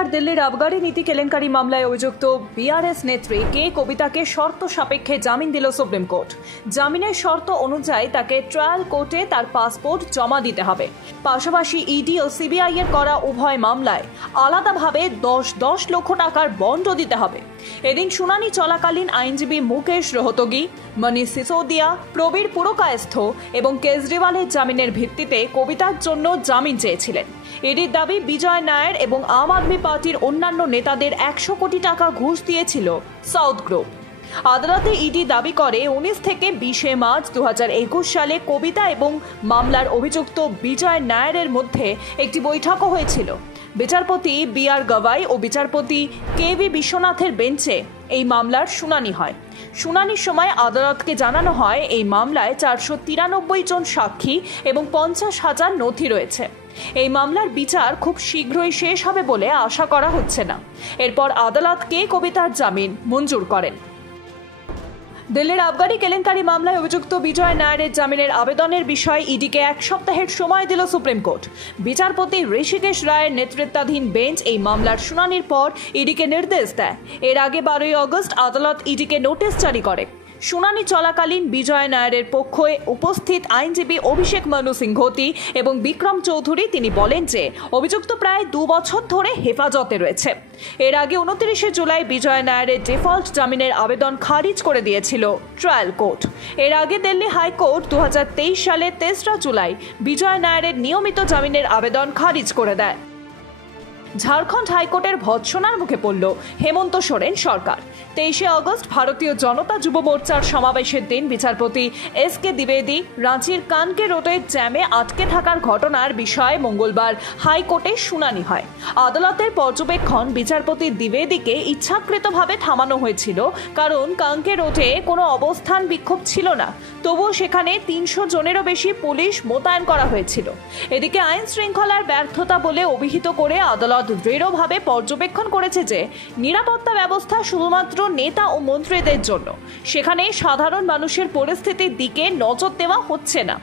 এবার দিল্লির আবগারি নীতি কেলেঙ্কারি মামলায় অভিযুক্ত বিআরএস নেত্রী কে কবিতাকে শর্ত সাপেক্ষে জামিন দিল সুপ্রিম কোর্ট। জামিনের শর্ত অনুযায়ী তাকে ট্রায়াল কোর্টে তার পাসপোর্ট জমা দিতে হবে। পাশাপাশি ইডি ও সিবিআই এর করা উভয় মামলায় আলাদাভাবে 10 লক্ষ টাকার বন্ডও দিতে হবে। এদিন শুনানি চলাকালীন আইনজীবী মুকেশ রোহতগি, মনীষ সিসোদিয়া, প্রবীর পুরকায়স্থ এবং কেজরিওয়ালের জামিনের ভিত্তিতে কবিতার জন্য জামিন চেয়েছিলেন। ইডির দাবি, বিজয় নায়ার এবং আম আদমি পার্টির অন্যান্য নেতাদের 100 কোটি টাকা ঘুষ দিয়েছিল সাউথ গ্রুপ। আদালতে ইডি দাবি করে 19 থেকে 20 মার্চ 2021 সালে কবিতা এবং মামলার অভিযুক্ত বিজয় নায়ারের মধ্যে একটি বৈঠকও হয়েছিল। বিচারপতি বি.আর. গভাই ও বিচারপতি কে.ভি. বিশ্বনাথের বেঞ্চে এই মামলার শুনানি হয়। শুনানির সময় আদালতকে জানানো হয় এই মামলায় 493 জন সাক্ষী এবং 50,000 নথি রয়েছে। এই মামলার বিচার খুব শীঘ্রই শেষ হবে বলে আশা করা হচ্ছে না। এরপর আদালত কে কবিতার জামিন মঞ্জুর করেন। দিল্লির আবগারি কেলেঙ্কারি মামলায় অভিযুক্ত বিজয় নায়ারের জামিনের আবেদনের বিষয়ে ইডিকে 1 সপ্তাহের সময় দিল সুপ্রিম কোর্ট। বিচারপতি ঋষিকেশ রায়ের নেতৃত্বাধীন বেঞ্চ এই মামলার শুনানির পর ইডিকে নির্দেশ দেয়। এর আগে 12 আগস্ট আদালত ইডিকে নোটিশ জারি করে। শুনানি চলাকালীন বিজয় নায়ারের পক্ষে উপস্থিত আইনজীবী অভিষেক মনু সিংঘতি এবং বিক্রম চৌধুরী তিনি বলেন যে অভিযুক্ত প্রায় 2 বছর ধরে হেফাজতে রয়েছে। এর আগে 29 জুলাই বিজয় নায়ারের ডিফল্ট জামিনের আবেদন খারিজ করে দিয়েছিল ট্রায়াল কোর্ট। এর আগে দিল্লি হাইকোর্ট 2023 সালে 3রা জুলাই বিজয় নায়ারের নিয়মিত জামিনের আবেদন খারিজ করে দেয়। ঝাড়খণ্ড হাইকোর্টের ভৎসনার মুখে পড়ল হেমন্ত সোরেন সরকার। 23 আগস্ট ভারতীয় জনতা যুব মোর্চার সমাবেশের দিন বিচারপতি এস.কে দ্বিবেদী রাঁচির কানকে রোডের জ্যামে আটকে থাকার ঘটনার বিষয়ে মঙ্গলবার হাইকোর্টে শুনানি হয়। আদালতের পর্যবেক্ষণ, বিচারপতি দ্বিবেদীকে ইচ্ছাকৃতভাবে থামানো হয়েছিল কারণ কানকে রোডে কোনো অবস্থান বিক্ষোভ ছিল না, তবুও সেখানে 300 জনেরও বেশি পুলিশ মোতায়েন করা হয়েছিল। এদিকে আইন শৃঙ্খলার ব্যর্থতা বলে অভিহিত করে আদালত দৃঢ়ভাবে পর্যবেক্ষণ করেছে যে নিরাপত্তা ব্যবস্থা শুধুমাত্র নেতা ও মন্ত্রীদের জন্য, সেখানে সাধারণ মানুষের পরিস্থিতির দিকে নজর দেওয়া হচ্ছে না।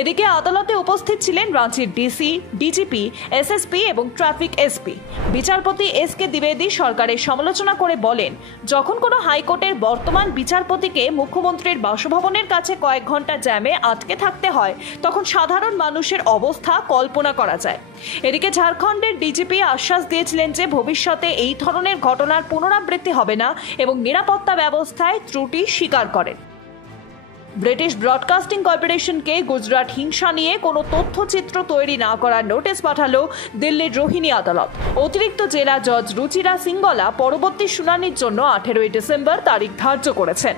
এদিকে আদালতে উপস্থিত ছিলেন রাঁচির ডিসি, ডিজিপি, এসএসপি এবং ট্রাফিক এসপি। বিচারপতি এস.কে দ্বিবেদী সরকারের সমালোচনা করে বলেন, যখন কোনো হাইকোর্টের বর্তমান বিচারপতিকে মুখ্যমন্ত্রীর বাসভবনের কাছে কয়েক ঘন্টা জ্যামে আটকে থাকতে হয়, তখন সাধারণ মানুষের অবস্থা কল্পনা করা যায়। এদিকে ঝাড়খণ্ডের ডিজিপি আশ্বাস দিয়েছিলেন যে ভবিষ্যতে এই ধরনের ঘটনার পুনরাবৃত্তি হবে না এবং নিরাপত্তা ব্যবস্থায় ত্রুটি স্বীকার করেন। ব্রিটিশ ব্রডকাস্টিং কর্পোরেশনকে গুজরাট হিংসা নিয়ে কোনো তথ্যচিত্র তৈরি না করার নোটিশ পাঠালো দিল্লির রোহিণী আদালত। অতিরিক্ত জেলা জজ রুচিরা সিঙ্গলা পরবর্তী শুনানির জন্য 18 ডিসেম্বর তারিখ ধার্য করেছেন।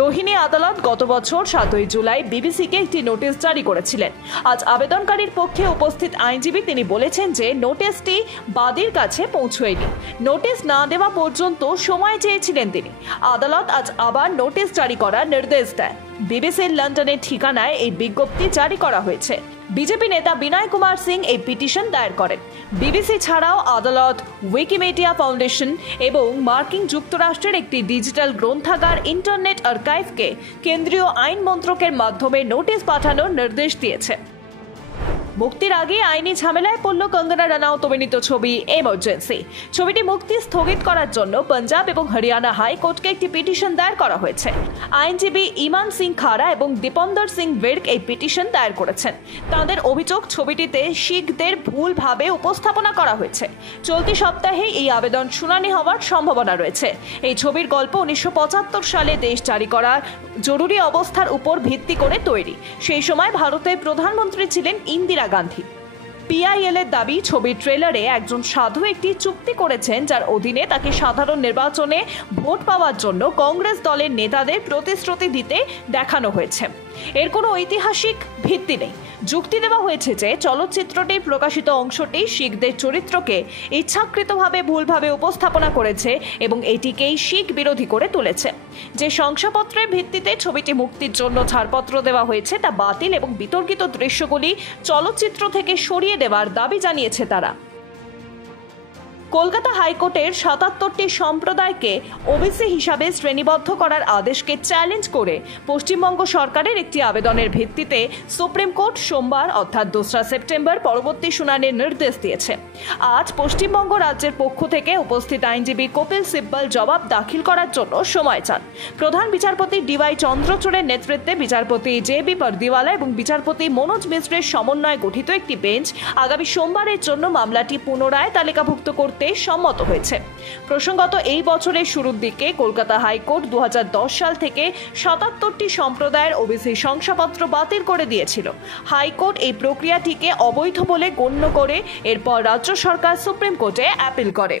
রোহিণী আদালত গত বছর 7 জুলাই বিবিসিকে একটি নোটিশ জারি করেছিলেন। আজ আবেদনকারীর পক্ষে উপস্থিত আইনজীবী তিনি বলেছেন যে নোটিশটি বাদীর কাছে পৌঁছয়নি। নোটিশ না দেওয়া পর্যন্ত সময় চেয়েছিলেন তিনি। আদালত আজ আবার নোটিশ জারি করার নির্দেশ দেয়। বিবিসির লন্ডনের ঠিকানায় এই বিজ্ঞপ্তি জারি করা হয়েছে। বিজেপি নেতা বিনয় কুমার সিং এই পিটিশন দায়ের করেন। বিবিসি ছাড়াও আদালত উইকিমিডিয়া ফাউন্ডেশন এবং মার্কিন যুক্তরাষ্ট্রের একটি ডিজিটাল গ্রন্থাগার ইন্টারনেট আর্কাইভকে কেন্দ্রীয় আইন মন্ত্রকের মাধ্যমে নোটিশ পাঠানোর নির্দেশ দিয়েছে। মুক্তির আগে আইনি ঝামেলায় পড়ল কঙ্গনা রানাউত অভিনীত ছবি এমার্জেন্সি। ছবিটি মুক্তি স্থগিত করার জন্য পাঞ্জাব এবং হরিয়ানা হাইকোর্টকে একটি পিটিশন দায়ের করা হয়েছে। আইনজীবী ইমান সিং খারা এবং দীপন্দর সিং বির্ক এই পিটিশন দায়ের করেছেন। তাদের অভিযোগ, ছবিটিতে শিখদের ভুলভাবে উপস্থাপনা করা হয়েছে। চলতি সপ্তাহে এই আবেদন শুনানি হওয়ার সম্ভাবনা রয়েছে। এই ছবির গল্প 1975 সালে দেশ জারি করার জরুরি অবস্থার উপর ভিত্তি করে তৈরি। সেই সময় ভারতের প্রধানমন্ত্রী ছিলেন ইন্দিরা গান্ধী। পিআইএল এর দাবি, ছবির ট্রেলারে একজন সাধু একটি চুক্তি করেছেন যার অধীনে তাকে সাধারণ নির্বাচনে ভোট পাওয়ার জন্য কংগ্রেস দলের নেতাদের প্রতিশ্রুতি দিতে দেখানো হয়েছে। এর কোনো ঐতিহাসিক ভিত্তি নেই। যুক্তি দেওয়া হয়েছে যে চলচ্চিত্রটির প্রকাশিত অংশটি শিখদের চরিত্রকে ইচ্ছাকৃতভাবে ভুলভাবে উপস্থাপনা করেছে এবং এটিকেই শিখ বিরোধী করে তুলেছে। যে শংসাপত্রের ভিত্তিতে ছবিটি মুক্তির জন্য ছাড়পত্র দেওয়া হয়েছে তা বাতিল এবং বিতর্কিত দৃশ্যগুলি চলচ্চিত্র থেকে সরিয়ে দেওয়ার দাবি জানিয়েছে তারা। কলকাতা হাইকোর্টের ৭৭টি সম্প্রদায়কে ওবিসি হিসাবে শ্রেণীবদ্ধ করার আদেশকে চ্যালেঞ্জ করে পশ্চিমবঙ্গ সরকারের একটি আবেদনের ভিত্তিতে সুপ্রিম কোর্ট সোমবার অর্থাৎ ২রা সেপ্টেম্বর পরবর্তী শুনানির নির্দেশ দিয়েছে। আজ পশ্চিমবঙ্গ রাজ্যের পক্ষ থেকে উপস্থিত আইনজীবী কপিল সিব্বল জবাব দাখিল করার জন্য সময় চান। প্রধান বিচারপতি ডিওয়াই চন্দ্রচূড়ের নেতৃত্বে বিচারপতি জে.বি. পারদিওয়ালা এবং বিচারপতি মনোজ মিশ্রের সমন্বয়ে গঠিত একটি বেঞ্চ আগামী সোমবারের জন্য মামলাটি পুনরায় তালিকাভুক্ত করতে সম্মত হয়েছে। প্রসঙ্গত, এই বছরের শুরুর দিকে কলকাতা হাইকোর্ট ২০১০ সাল থেকে ৭৭টি সম্প্রদায়ের ওবিসি শংসাপত্র বাতিল করে দিয়েছিল। হাইকোর্ট এই প্রক্রিয়াটিকে অবৈধ বলে গণ্য করে এরপর রাজ্য সরকার সুপ্রিম কোর্টে অ্যাপিল করে।